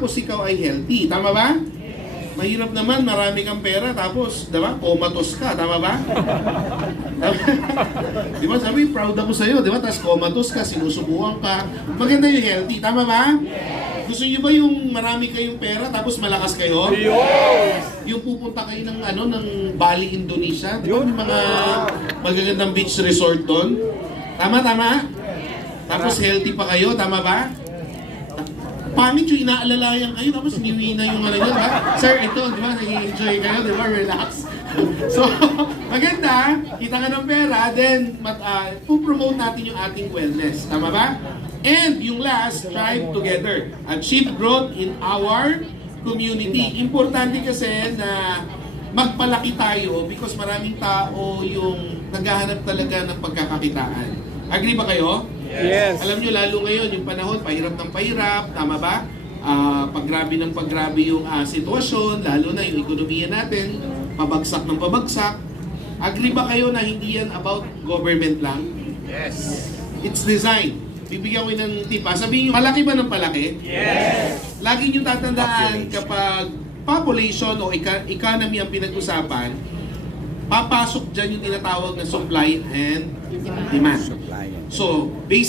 tapos ikaw ay healthy. Tama ba? Mahirap naman, marami kang pera, tapos, diba, comatose ka, tama ba? Di ba, sabi, proud ako sa'yo, di ba? Tapos comatose ka, sinusubukan ka. Maganda yung healthy, tama ba? Gusto niyo ba yung marami kayong pera, tapos malakas kayo? Yung pupunta kayo ng, ng Bali, Indonesia, di ba? May mga magagandang beach resort doon. Tama? Tapos healthy pa kayo, tama ba? Pangit yung inaalalayan kayo, tapos niwi na yung yun, ha? Sir, ito, di ba, nag-enjoy kayo, di ba, relax. So, maganda, kita ka ng pera, then, pupromote natin yung ating wellness, tama ba? And yung last, strive together. Achieve growth in our community. Importante kasi na magpalaki tayo because maraming tao yung naghahanap talaga ng pagkakakitaan. Agree ba kayo? Yes. Alam nyo, lalo ngayon, yung panahon, pahirap ng pahirap, tama ba? Paggrabe ng paggrabe yung sitwasyon, lalo na yung ekonomiya natin, pabagsak ng pabagsak. Agree ba kayo na hindi yan about government lang? Yes. It's design. Bibigyan ko ng tip. Sabihin nyo, malaki ba ng palaki? Yes. Lagi nyo tatandaan kapag population o economy ang pinag-usapan, papasok dyan yung tinatawag na supply and demand. So, based